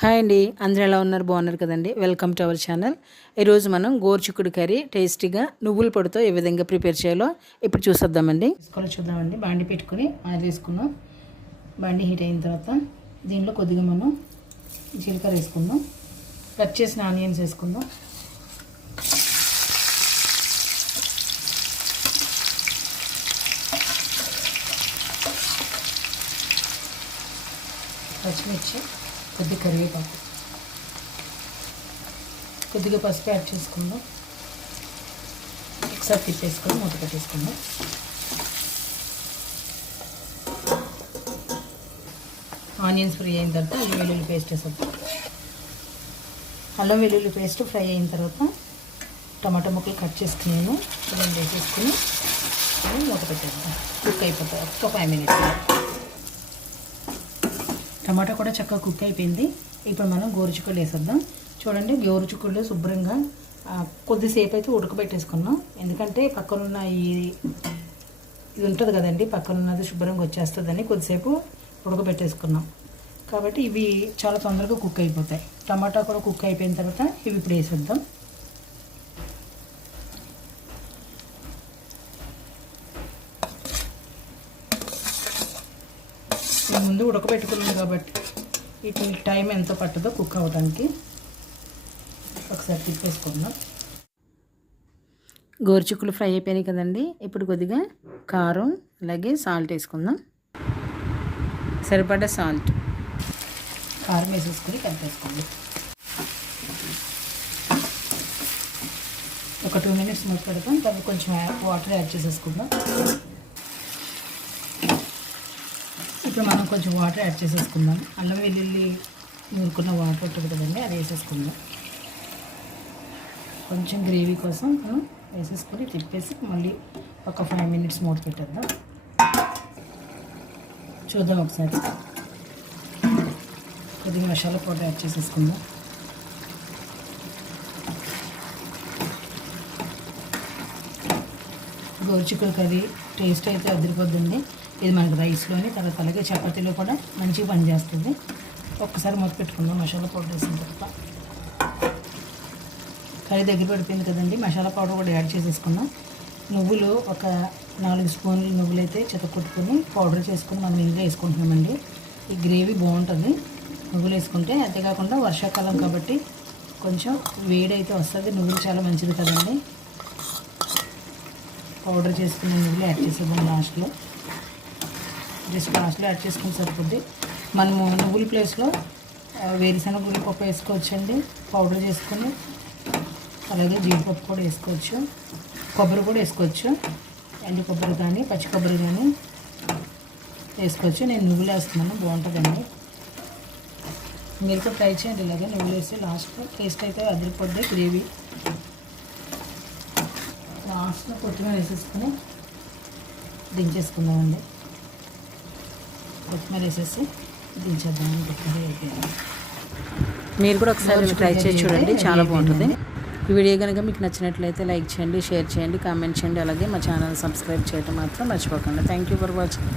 Hi అండి, అందరూ ఎలా ఉన్నారు? బాగున్నారు కదండి. Welcome to our channel. ఈరోజు మనం గోరుచిక్కుడు కర్రీ టేస్టీగా నువ్వుల పొడితో ఏ విధంగా ప్రిపేర్ చేయాలో ఇప్పుడు చూసేద్దామండి. చూద్దామండి. బాండి పెట్టుకుని ఆయిల్ వేసుకుందాం. బాండి హీట్ అయిన తర్వాత దీనిలో కొద్దిగా మనం జీలకర్ర వేసుకుందాం. కట్ చేసిన ఆనియన్స్ వేసుకుందాం. పచ్చిమిర్చి, కొద్దిగా కరివేపాకు, కొద్దిగా పసుపు యాడ్ చేసుకుందాం. ఒకసారి తిప్పేసుకొని మూత పెట్టేసుకుందాం. ఆనియన్స్ ఫ్రై అయిన తర్వాత అల్లం వెల్లుల్లి పేస్ట్ వేసేద్దాం. అల్లం వెల్లుల్లి పేస్ట్ ఫ్రై అయిన తర్వాత టమాటా ముక్కలు కట్ చేసుకున్నాను వేసేసుకుని మూత పెట్టేద్దాం. కుక్ అయిపోతాయి ఒక 5 minutes. టమాటా కూడా చక్కగా కుక్ అయిపోయింది. ఇప్పుడు మనం గోరుచిక్కుళ్ళు వేసేద్దాం. చూడండి, గోరుచిక్కుళ్ళు శుభ్రంగా కొద్దిసేపు అయితే ఉడకబెట్టేసుకున్నాం. ఎందుకంటే పక్కనున్న ఇది ఉంటుంది కదండి, పక్కనున్నది శుభ్రంగా వచ్చేస్తుందని కొద్దిసేపు ఉడకబెట్టేసుకున్నాం. కాబట్టి ఇవి చాలా తొందరగా కుక్ అయిపోతాయి. టమాటా కూడా కుక్ అయిపోయిన తర్వాత ఇవి ఇప్పుడు వేసేద్దాం. ముందు ఉడకబెట్టుకున్నాం కాబట్టి వీటి టైం ఎంత పట్టదో కుక్ అవ్వడానికి. ఒకసారి తిప్పేసుకుందాం. గోరుచిక్కులు ఫ్రై అయిపోయినాయి కదండి. ఇప్పుడు కొద్దిగా కారం అలాగే సాల్ట్ వేసుకుందాం. సరిపడా సాల్ట్, కారం వేసేసుకుని కలిపేసుకోండి. ఒక 2 minutes మూత పెడతాం. తర్వాత కొంచెం వాటర్ యాడ్ చేసేసుకుందాం. ఇప్పుడు మనం కొంచెం వాటర్ యాడ్ చేసేసుకుందాం. అల్లం వెల్లుల్లి నూరుకున్న వాటర్ ఉంటుంది కదండి, అది వేసేసుకుందాం. కొంచెం గ్రేవీ కోసం మనం వేసేసుకొని తిప్పేసి మళ్ళీ ఒక 5 minutes మూత పెట్టేద్దాం. చూద్దాం ఒకసారి. కొద్దిగా మసాలా పౌడర్ యాడ్ చేసేసుకుందాం. గోరుచిక్కుడు కర్రీ టేస్ట్ అయితే అదిరిపోద్దండి. ఇది మనకి రైస్లోని, తర్వాత అలాగే చపాతీలో కూడా మంచిగా పనిచేస్తుంది. ఒక్కసారి మూత పెట్టుకుందాం. మసాలా పౌడర్ వేసిన తర్వాత కర్రీ దగ్గర పడిపోయింది కదండి. మసాలా పౌడర్ కూడా యాడ్ చేసేసుకున్నాం. నువ్వులు ఒక 4 స్పూన్లు నువ్వులు అయితే చితకొట్టుకొని పౌడర్ చేసుకొని మనం ఇందులో వేసుకుంటున్నామండి. ఈ గ్రేవీ బాగుంటుంది నువ్వులు వేసుకుంటే. అంతేకాకుండా వర్షాకాలం కాబట్టి కొంచెం వేడి అయితే వస్తుంది. నువ్వులు చాలా మంచిది కదండి. పౌడర్ చేసుకున్న నువ్వులు యాడ్ చేసేద్దాం లాస్ట్లో. యాడ్ చేసుకుని సరిపోద్ది. మనము నువ్వుల ప్లేస్లో వేరుశనగ పప్పు వేసుకోవచ్చండి, పౌడర్ చేసుకొని. అలాగే జీడిపప్పు కూడా వేసుకోవచ్చు, కొబ్బరి కూడా వేసుకోవచ్చు. ఎండు కొబ్బరి కానీ పచ్చి కొబ్బరి కానీ వేసుకోవచ్చు. నేను నువ్వులు వేస్తున్నాను, బాగుంటుందండి. మీరు కూడా ట్రై చేయండి. ఇలాగే నువ్వులు వేస్తే లాస్ట్లో టేస్ట్ అయితే అదిరిపోద్ది. గ్రేవీ లాస్ట్లో కొత్తిమీర వేసేసుకొని దించేసుకుందామండి. కొత్తిమీర వేసేసి దించేద్దామండి. మీరు కూడా ఒకసారి ట్రై చేసి చూడండి, చాలా బాగుంటుంది. ఈ వీడియో కనుక మీకు నచ్చినట్లయితే లైక్ చేయండి, షేర్ చేయండి, కామెంట్ చేయండి. అలాగే మా ఛానల్ సబ్స్క్రైబ్ చేయడం మాత్రం మర్చిపోకండి. Thank you for watching.